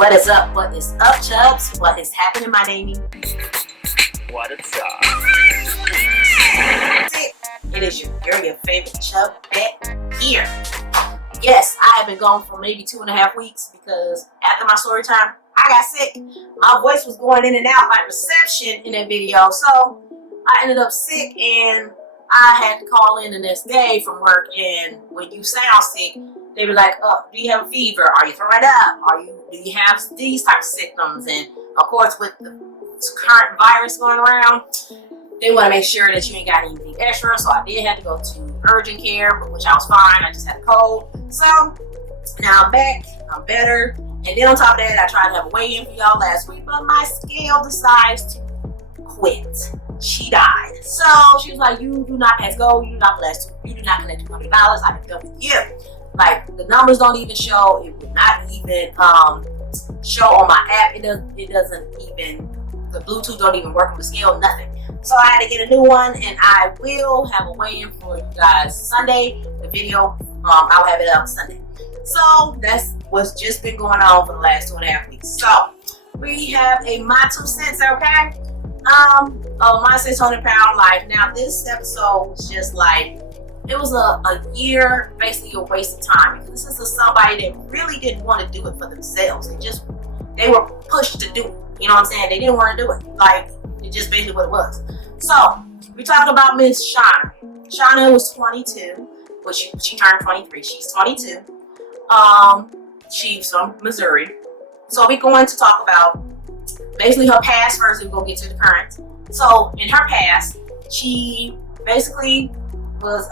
What is up? What is up, Chubs? What is happening, my name? What is up? It is your favorite Chub Bet here. Yes, I have been gone for maybe 2.5 weeks because after my story time, I got sick. My voice was going in and out like reception in that video, so I ended up sick and I had to call in the next day from work. And when you sound sick, they were like, "Oh, do you have a fever? Are you throwing up? Do you have these types of symptoms?" And of course, with the current virus going around, they want to make sure that you ain't got anything extra. So I did have to go to urgent care, which I was fine. I just had a cold. So now I'm back. I'm better. And then on top of that, I tried to have a weigh-in for y'all last week, but my scale decides to quit. She died. So she was like, "You do not pass go. You do not collect $200. I'm done with you." Like, the numbers don't even show. It would not even show on my app. It doesn't even, the Bluetooth don't even work on the scale, nothing. So I had to get a new one, and I will have a weigh-in for you guys Sunday. The video, I'll have it up Sunday. So that's what's just been going on for the last 2.5 weeks. So we have a my 2 cents, okay? My 600-pound life. Now this episode was just like, it was a year, basically a waste of time, because this is somebody that really didn't want to do it for themselves. They were pushed to do it. You know what I'm saying? They didn't want to do it. Like, it's just basically what it was. So we're talking about Miss Seana. Seana was 22, but she turned 23. She's 22. She's from Missouri. So we're going to talk about basically her past first, and we're going to get to the current. So in her past, she basically was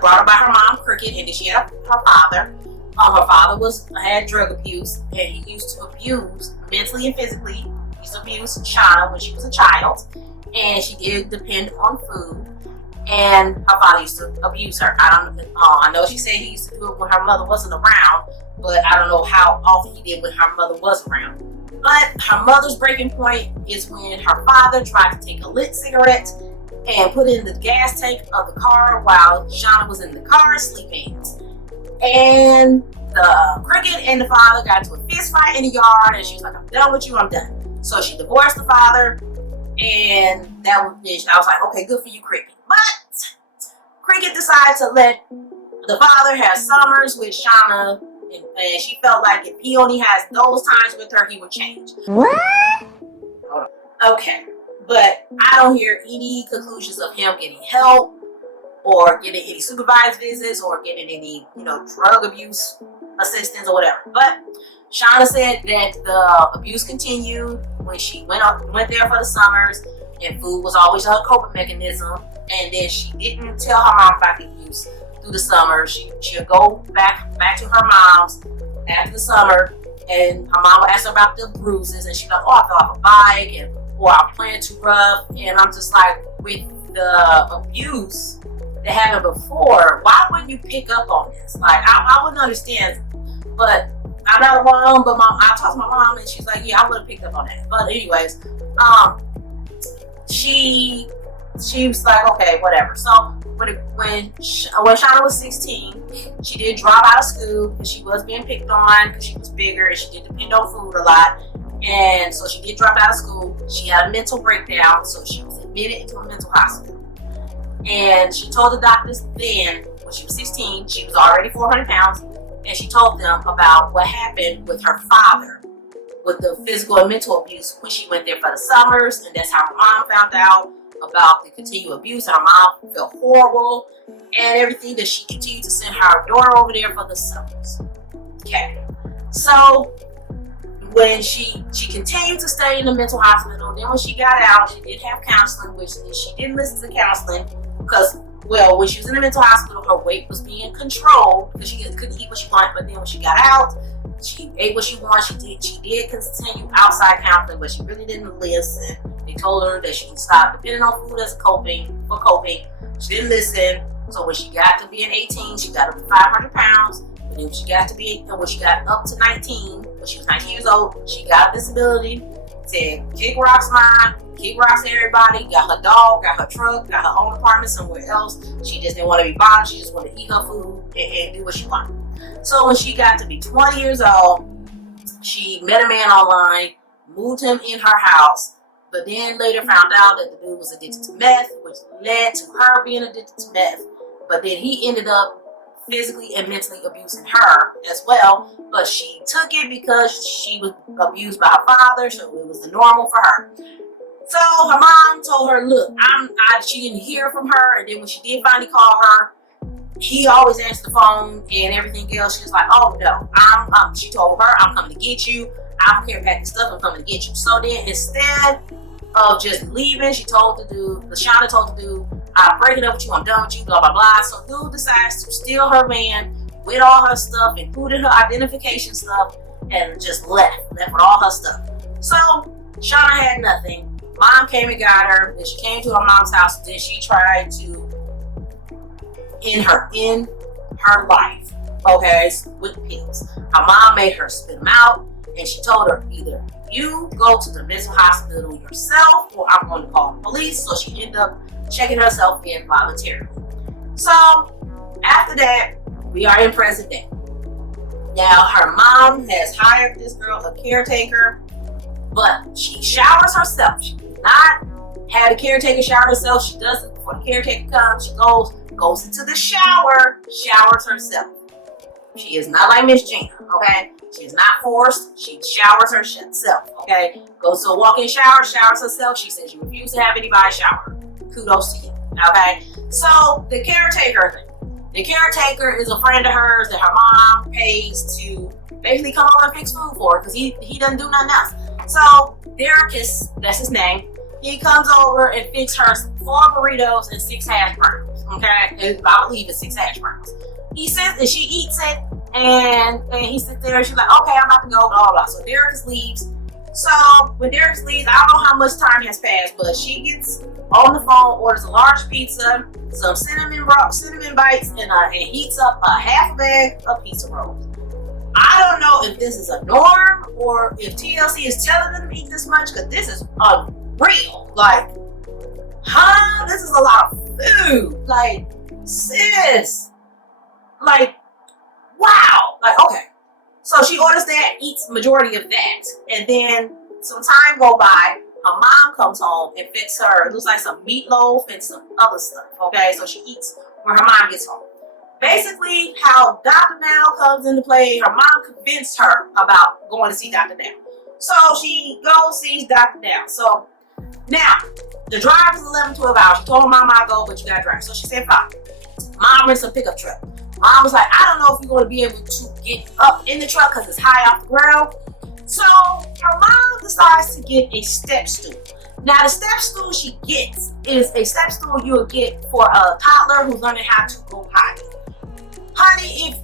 brought up by her mom, Cricket, and then she had her father. Her father had drug abuse, and he used to abuse mentally and physically. He used to abuse Seana when she was a child, and she did depend on food. And her father used to abuse her. I know she said he used to do it when her mother wasn't around, but I don't know how often he did when her mother was around. But her mother's breaking point is when her father tried to take a lit cigarette and put it in the gas tank of the car while Seana was in the car sleeping. And the Cricket and the father got into a fist fight in the yard, and she was like, "I'm done with you, I'm done." So she divorced the father, and that was it. I was like, okay, good for you, Cricket. But Cricket decided to let the father have summers with Seana, and she felt like if he only has those times with her, he would change. What? Hold on. Okay. But I don't hear any conclusions of him getting help or getting any supervised visits or getting any, drug abuse assistance or whatever. But Seana said that the abuse continued when she went there for the summers, and food was always her coping mechanism. And then she didn't tell her mom about the abuse through the summer. She'll go back to her mom's after the summer, and her mom would ask her about the bruises, and she's like, "Oh, I fell off a bike," or "I'm playing too rough." And I'm just like, with the abuse that happened before, why wouldn't you pick up on this? Like, I wouldn't understand. But I'm not a mom, but I talked to my mom, and she's like, "Yeah, I would have picked up on that." But anyways, she was like, okay, whatever. So when Seana was 16, she did drop out of school because she was being picked on because she was bigger and she did depend on food a lot. And so she did drop out of school. She had a mental breakdown, so she was admitted into a mental hospital. And she told the doctors then, when she was 16, she was already 400 pounds, and she told them about what happened with her father with the physical and mental abuse when she went there for the summers. And that's how her mom found out about the continued abuse. Her mom felt horrible and everything, that she continued to send her daughter over there for the summers. Okay, so when she continued to stay in the mental hospital, then when she got out, she did have counseling, which she didn't listen to counseling because, well, when she was in the mental hospital, her weight was being controlled because she couldn't eat what she wanted. But then when she got out, she ate what she wanted. She did continue outside counseling, but she really didn't listen. They told her that she could stop depending on food as coping. She didn't listen. So when she got to being 18, she got up to 500 pounds. And then when she got up to 19, when she was 19 years old, she got a disability. Said, "Kick rocks mine, kick rocks everybody." Got her dog, got her truck, got her own apartment somewhere else. She just didn't want to be bothered. She just wanted to eat her food and do what she wanted. So when she got to be 20 years old, She met a man online, moved him in her house, but then later found out that the dude was addicted to meth, which led to her being addicted to meth. But then he ended up physically and mentally abusing her as well. But she took it because she was abused by her father, so it was the normal for her. So her mom told her, look, she didn't hear from her, and then when she did finally call her, he always answered the phone and everything else. She was like, oh no, she told her, I'm coming to get you. I don't care packing stuff, I'm coming to get you. So then instead of just leaving, Seana told the dude, I'm breaking up with you, I'm done with you, blah, blah, blah. So dude decides to steal her van with all her stuff, including her identification stuff, and just left with all her stuff. So Seana had nothing. Mom came and got her. Then she came to her mom's house. Then she tried to end her life, okay, with pills. Her mom made her spit them out, and she told her, either you go to the mental hospital yourself, or I'm going to call the police. So she ended up checking herself in voluntarily. So after that, we are in present day. Now her mom has hired this girl, a caretaker, but she showers herself. She does not have the caretaker shower herself. She does it before the caretaker comes. She goes into the shower, showers herself. She is not like Miss Gina, okay? She is not forced. She showers herself, okay? Goes to a walk-in shower, showers herself. She says she refuses to have anybody shower. Kudos to you, okay? So the caretaker is a friend of hers that her mom pays to basically come over and fix food for her because he doesn't do nothing else. So Derek that's his name. He comes over and fixes her 4 burritos and 6 hash browns. Okay, I believe it's 6 hash browns. He sits and she eats it, and he sits there and she's like, okay, I'm about to go, blah, blah, blah. So Derek leaves. So when Derek leaves, I don't know how much time has passed, but she gets on the phone, orders a large pizza, some cinnamon bites, and heats up a half a bag of pizza rolls. I don't know if this is a norm or if TLC is telling them to eat this much, because this is unreal. Like, this is a lot of food. Like, sis. Like, wow. Like, okay. So she orders that, eats majority of that, and then some time go by. Her mom comes home and fixes her, it looks like some meatloaf and some other stuff, okay? So she eats when her mom gets home. Basically, how Dr. Now comes into play, her mom convinced her about going to see Dr. Now. So she goes, sees Dr. Now. So now, the drive is 11, 12 hours. She told her mom, I'll go, but you gotta drive. So she said, fine. Mom rents a pickup truck. Mom was like, I don't know if you're going to be able to get up in the truck because it's high off the ground. So her mom decides to get a step stool. Now the step stool she gets is a step stool you would get for a toddler who's learning how to go potty. Honey, if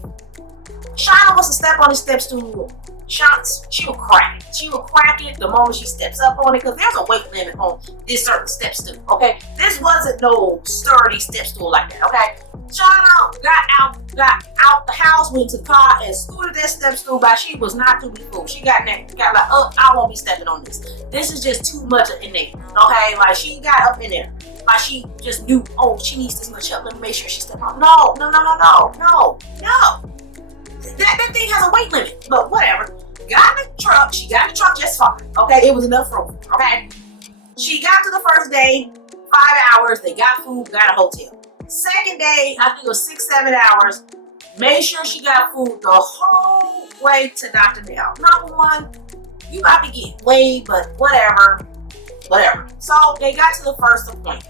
Seana was to step on the step stool, she will crack it. She will crack it the moment she steps up on it, because there's a weight limit on this certain step stool, okay? This wasn't no sturdy step stool like that, okay? Seana got out the house, went to the car, and scooted that step stool by. She was not to be fooled. She got like, oh, I won't be stepping on this. This is just too much in there, okay? Like, she got up in there. Like, she just knew, oh, she needs this much help. Let me make sure she steps on. No. That thing has a weight limit, but whatever. Got in the truck. She got in the truck just fine, okay? It was enough room, okay? She got to the first day, 5 hours. They got food, got a hotel. Second day, I think it was 6, 7 hours. Made sure she got food the whole way to Dr. Now. Number one, you about to get weighed, but whatever. So they got to the first appointment.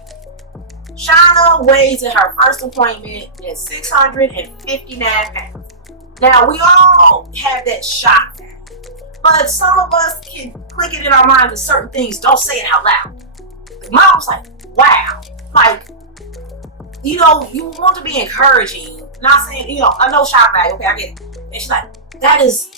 Seana weighs at her first appointment at 659 pounds. Now, we all have that shock factor, but some of us can click it in our minds that certain things, don't say it out loud. Like, Mom was like, wow. Like, you know, you want to be encouraging, not saying, you know, I know shock value, okay, I get it. And she's like, that is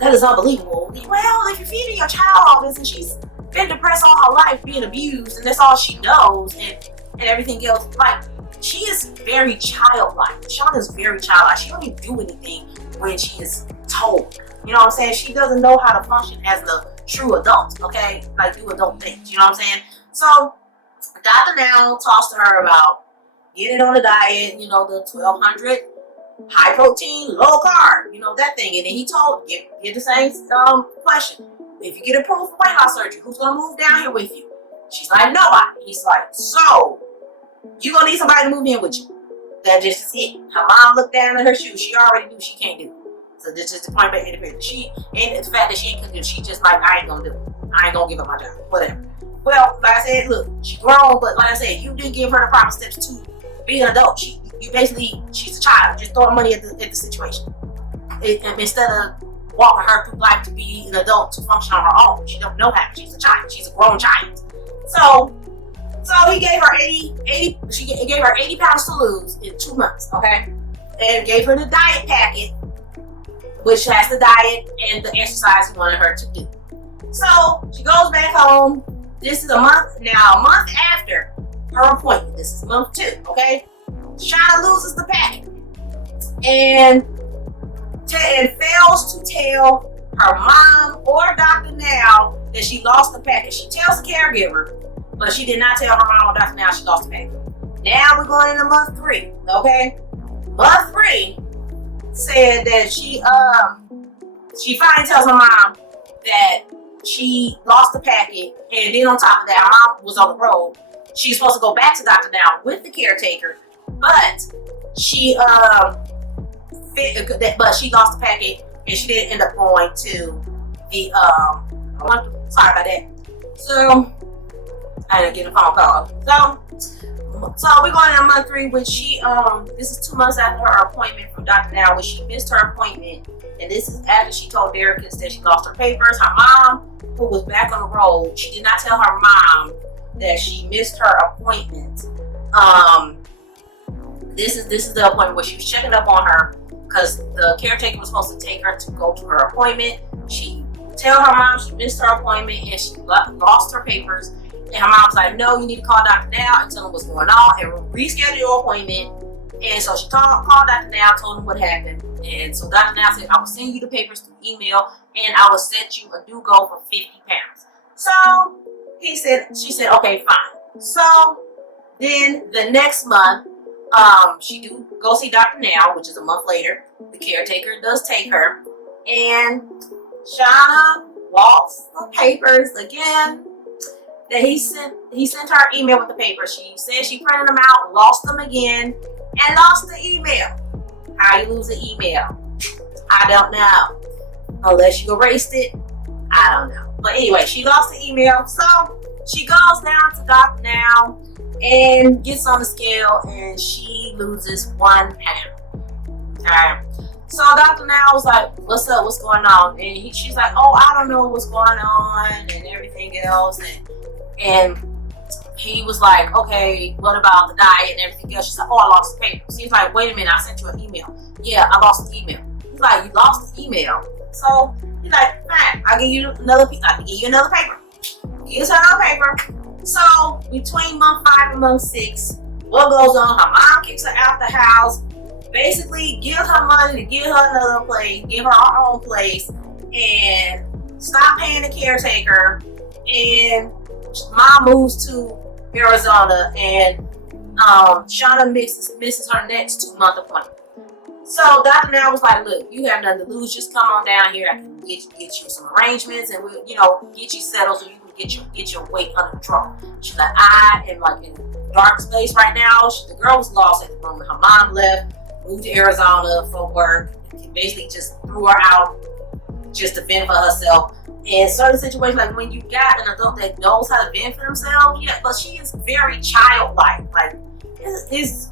unbelievable. Well, if you're feeding your child all this and she's been depressed all her life, being abused, and that's all she knows, and everything else, like, she is very childlike. Seana is very childlike. She don't even do anything when she is told. You know what I'm saying? She doesn't know how to function as the true adult, okay? Like, do adult things, you know what I'm saying? So, Dr. Now talks to her about getting on a diet, you know, the 1,200 high protein, low carb, that thing. And then he told, get the same question. If you get approved for weight loss surgery, who's gonna move down here with you? She's like, nobody. He's like, so you're gonna need somebody to move in with you. That just is it. Her mom looked down at her shoes. She already knew she can't do it. So this is the point about independent. She, and the fact that she ain't gonna do it, she just like, I ain't gonna do it. I ain't gonna give up my job. Whatever. Well, like I said, look, she grown, but like I said, you didn't give her the proper steps to be an adult. You basically, she's a child, just throwing money at the situation. Instead of walking her through life to be an adult to function on her own. She don't know how. She's a child. She's a grown child. So he gave her 80. She gave her 80 pounds to lose in 2 months. Okay, and gave her the diet packet, which has the diet and the exercise he wanted her to do. So she goes back home. This is a month after her appointment. This is month 2. Okay, Seana loses the packet and fails to tell her mom or Dr. Now that she lost the packet. She tells the caregiver, but she did not tell her mom or Dr. Now she lost the packet. Now we're going into month 3. Okay, month 3 said that she finally tells her mom that she lost the packet, and then on top of that, her mom was on the road. She's supposed to go back to Dr. Now with the caretaker, but she lost the packet, and she didn't end up going to the sorry about that. So I didn't get a phone call. So we're going into month 3, which she this is 2 months after her appointment from Dr. Now, which she missed her appointment, and this is after she told Derek that she lost her papers. Her mom, who was back on the road, she did not tell her mom that she missed her appointment. This is the appointment where she was checking up on her because the caretaker was supposed to take her to go to her appointment. She tell her mom she missed her appointment and she lost her papers. And her mom was like, no, you need to call Dr. Now and tell him what's going on and reschedule your appointment. And so she called Dr. Now, told him what happened. And so Dr. Now said, I will send you the papers through email and I will set you a due goal for 50 pounds. So she said, okay, fine. So then the next month, she do go see Dr. Now, which is a month later. The caretaker does take her. And Seana lost the papers again. That he sent her email with the papers. She said she printed them out, lost them again, and lost the email. How you lose an email? I don't know. Unless you erased it, I don't know. But anyway, she lost the email. So she goes down to Dr. Now and gets on the scale, and she loses 1 pound. Okay. So Dr. Now was like, what's up? What's going on? And she's like, oh, I don't know what's going on and everything else. And he was like, okay, what about the diet and everything else? She's like, oh, I lost the papers. He's like, wait a minute, I sent you an email. Yeah, I lost the email. He's like, you lost the email? So he's like, fine, I'll give you another paper. He gives her another paper. So between month 5 and month 6, what goes on? Her mom kicks her out the house, basically gives her money to give her another place, give her own place, and stop paying the caretaker. And mom moves to Arizona, and Seana misses her next 2-month appointment. So Dr. Now was like, look, you have nothing to lose. Just come on down here. I can get you some arrangements, and we'll, get you settled so you can get your weight under control. She's like, I am like in a dark space right now. The girl was lost at the moment. Her mom left, moved to Arizona for work, and basically just threw her out just to vent for herself. In certain situations, like when you got an adult that knows how to vent for themselves, yeah, but she is very childlike. Like,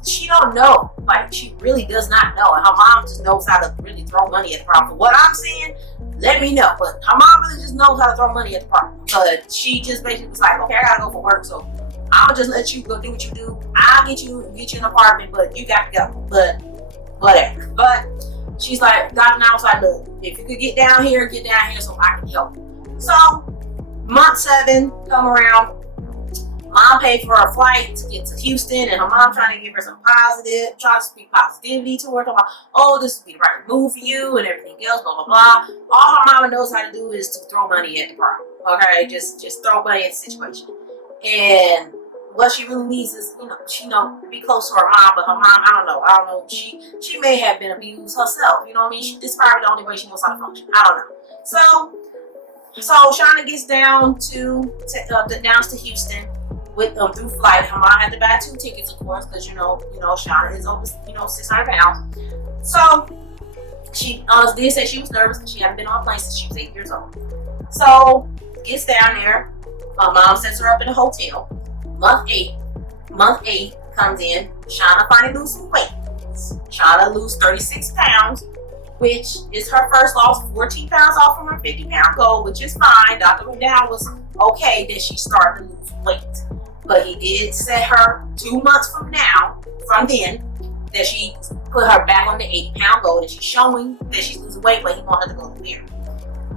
she don't know. Like, she really does not know. And her mom just knows how to really throw money at the problem. For what I'm saying, let me know. But her mom really just knows how to throw money at the problem. But she just basically was like, okay, I gotta go for work, so I'll just let you go do what you do. I'll get you an apartment, but you got to go. But whatever. But she's like, Dr. Now was like, look, if you could get down here so I can help. So month 7 come around. Mom paid for her flight to get to Houston, and her mom trying to give her trying to speak positivity to her, talking about, oh, this would be the right move for you and everything else, blah, blah, blah. All her mama knows how to do is to throw money at the problem. Okay, just throw money at the situation. And what she really needs is, to be close to her mom, but her mom, I don't know, she may have been abused herself, you know what I mean? This is probably the only way she knows how to function. I don't know. So Seana gets down to Houston with through flight. Her mom had to buy 2 tickets, of course, because Seana is over 600 pounds. So she did say she was nervous because she hadn't been on a plane since she was 8 years old. So gets down there. Mom sets her up in a hotel. Month eight comes in. Seana finally loses some weight. Seana loses 36 pounds, which is her first loss, 14 pounds off from her 50-pound goal, which is fine. Dr. McDowell was okay that she started to lose weight. But he did set her 2 months from then, that she put her back on the 80-pound goal, that she's showing that she's losing weight, but he wanted her to go to therapy.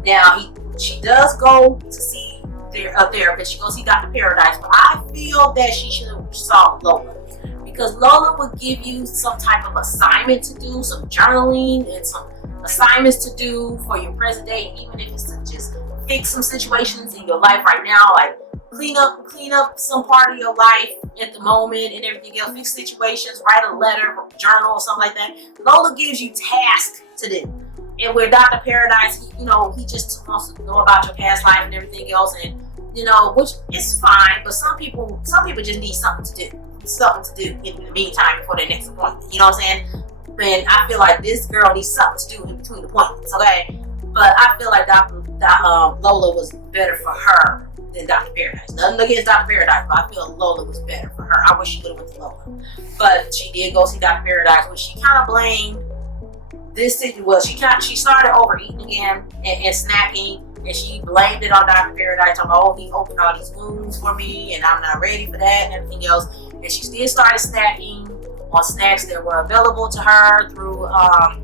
Now, she does go to see a therapist. She goes see Dr. Paradise, but I feel that she should have saw Lola, because Lola would give you some type of assignment to do, some journaling and some assignments to do for your present day, even if it's to just fix some situations in your life right now, like clean up some part of your life at the moment and everything else, fix situations, write a letter, journal, or something like that. Lola gives you tasks to do. And with Dr. Paradise, he just wants to know about your past life and everything else, and which is fine. But some people just need something to do in the meantime before their next appointment. You know what I'm saying? And I feel like this girl needs something to do in between appointments. Okay, but I feel like Lola was better for her than Dr. Paradise. Nothing against Dr. Paradise, but I feel Lola was better for her. I wish she would have went to Lola, but she did go see Dr. Paradise, which she kind of blamed. She started overeating again and snacking, and she blamed it on Dr. Paradise. He opened all these wounds for me, and I'm not ready for that, and everything else. And she still started snacking on snacks that were available to her through a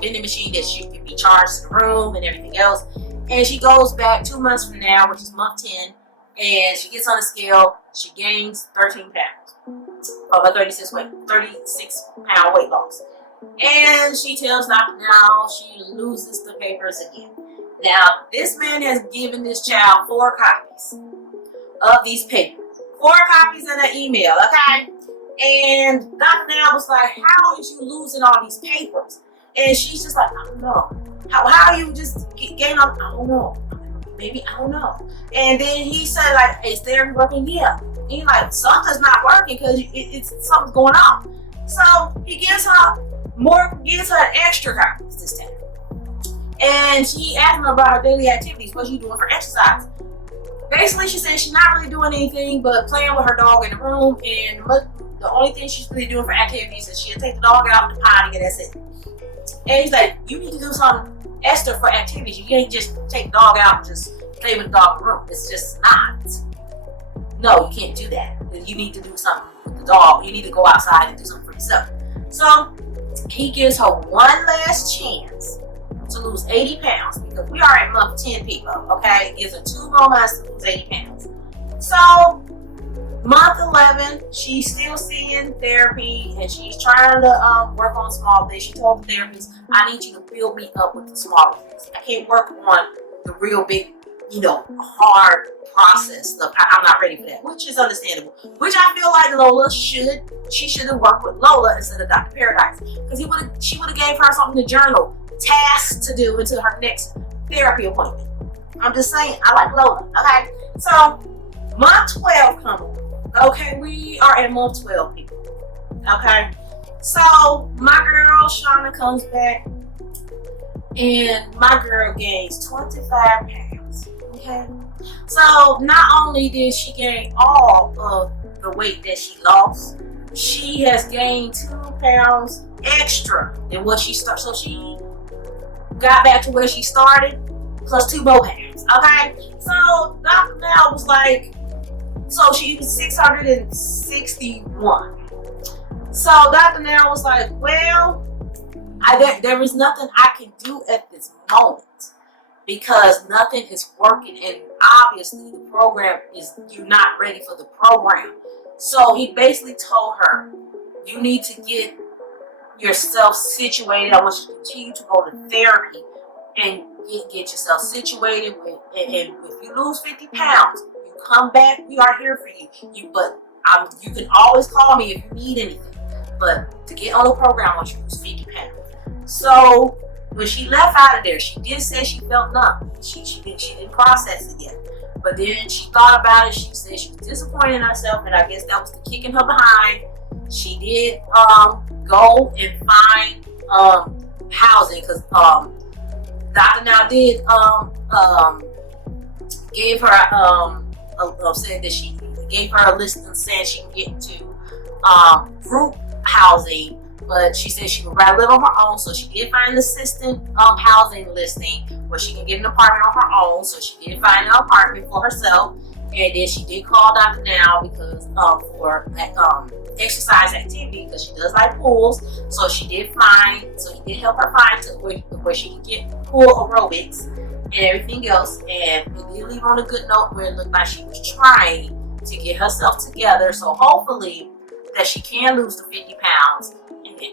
vending machine that she could be charged to the room and everything else. And she goes back 2 months from now, which is month 10, and she gets on the scale. She gains 13 pounds of a 36-pound weight loss. And she tells Dr. Now she loses the papers again. Now, this man has given this child 4 copies of these papers. 4 copies in an email, okay? And Dr. Now was like, how is you losing all these papers? And she's just like, I don't know. How you just gain up? I don't know. Maybe, I don't know. And then he said, like, is therapy working? Yeah. And he's like, something's not working because something's going on. So he gives her extra copies this time. And she asked him about her daily activities. What's she doing for exercise? Basically, she said she's not really doing anything but playing with her dog in the room. And the only thing she's really doing for activities is she'll take the dog out to potty, and that's it. And he's like, you need to do something extra for activities. You can't just take the dog out and just play with the dog in the room. It's just not. No, you can't do that. You need to do something with the dog. You need to go outside and do something for yourself. So he gives her one last chance to lose 80 pounds, because we are at month 10, people, okay? It gives her 2 more months to lose 80 pounds. So month 11, she's still seeing therapy, and she's trying to work on small things. She told the therapist, I need you to build me up with the small things. I can't work on the real big, hard process stuff. I'm not ready for that, which is understandable. Which I feel like she should have worked with Lola instead of Dr. Paradise, because she would have gave her something to journal, tasks to do until her next therapy appointment. I'm just saying, I like Lola. Okay, so month 12 comes. Okay, we are at month 12, people. Okay, so my girl Seana comes back, and my girl gains 25 pounds. Okay, so not only did she gain all of the weight that she lost, she has gained 2 pounds extra than what she started. So she got back to where she started, plus 2 more pounds. Okay, so Dr. Mel was like, so she was 661. So Dr. Mel was like, well, there is nothing I can do at this moment, because nothing is working, and obviously the program you're not ready for the program. So he basically told her, you need to get yourself situated. I want you to continue to go to therapy and get yourself situated. And if you lose 50 pounds, you come back, we are here for you. But You can always call me if you need anything. But to get on the program, I want you to lose 50 pounds. So when she left out of there, she did say she felt numb. She didn't process it yet. But then she thought about it. She said she was disappointed in herself, and I guess that was the kick in her behind. She did go and find housing because Dr. Now did gave her said that she gave her a list and said she can get to group housing, but she said she would rather live on her own. So she did find an assistant housing listing where she can get an apartment on her own. So she did find an apartment for herself, and then she did call Dr. Now because for exercise activity, because she does like pools. So he did help her find to where she can get pool aerobics and everything else. And it did leave on a good note where it looked like she was trying to get herself together. So hopefully that she can lose the 50 pounds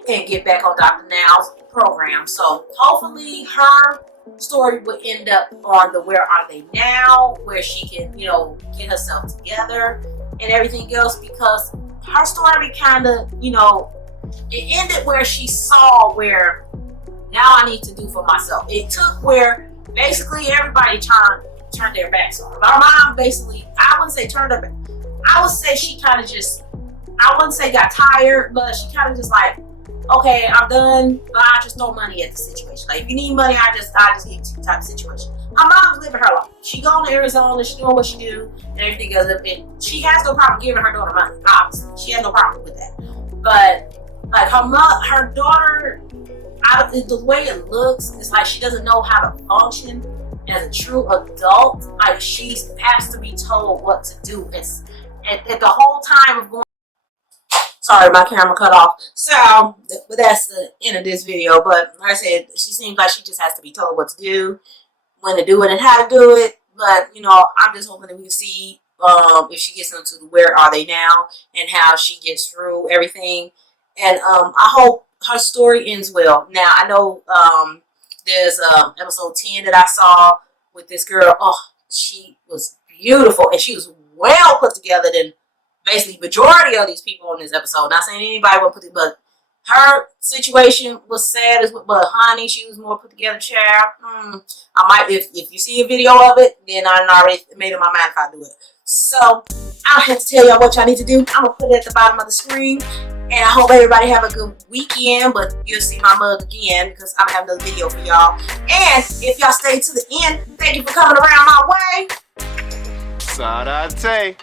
and get back on Dr. Now's program. So hopefully her story would end up on the Where Are They Now, where she can, get herself together and everything else, because her story kind of, it ended where she saw where now I need to do for myself. It took where basically everybody turned their backs on her. My mom basically, I wouldn't say turned her back. I would say she kind of just, I wouldn't say got tired, but she kind of just like, okay, I'm done, but I just throw money at the situation. Like, if you need money, I just give it to you type of situation. My mom's living her life. She going to Arizona, she doing what she do, and everything else. And she has no problem giving her daughter money, obviously. She has no problem with that. But, like, her daughter, the way it looks, it's like she doesn't know how to function as a true adult. Like, she has to be told what to do. At the whole time of going, sorry, my camera cut off. So, but that's the end of this video. But like I said, she seems like she just has to be told what to do, when to do it, and how to do it. But, I'm just hoping that we can see if she gets into the Where Are They Now and how she gets through everything. And I hope her story ends well. Now, I know there's episode 10 that I saw with this girl. Oh, she was beautiful, and she was well put together than basically majority of these people on this episode. Not saying anybody will put it, but her situation was sad as well. But honey, she was more put together, child. I might, if you see a video of it, then I already made up my mind if I do it. So I don't have to tell y'all what y'all need to do. I'm gonna put it at the bottom of the screen. And I hope everybody have a good weekend. But you'll see my mug again because I'm having another video for y'all. And if y'all stay to the end, thank you for coming around my way. Sarate.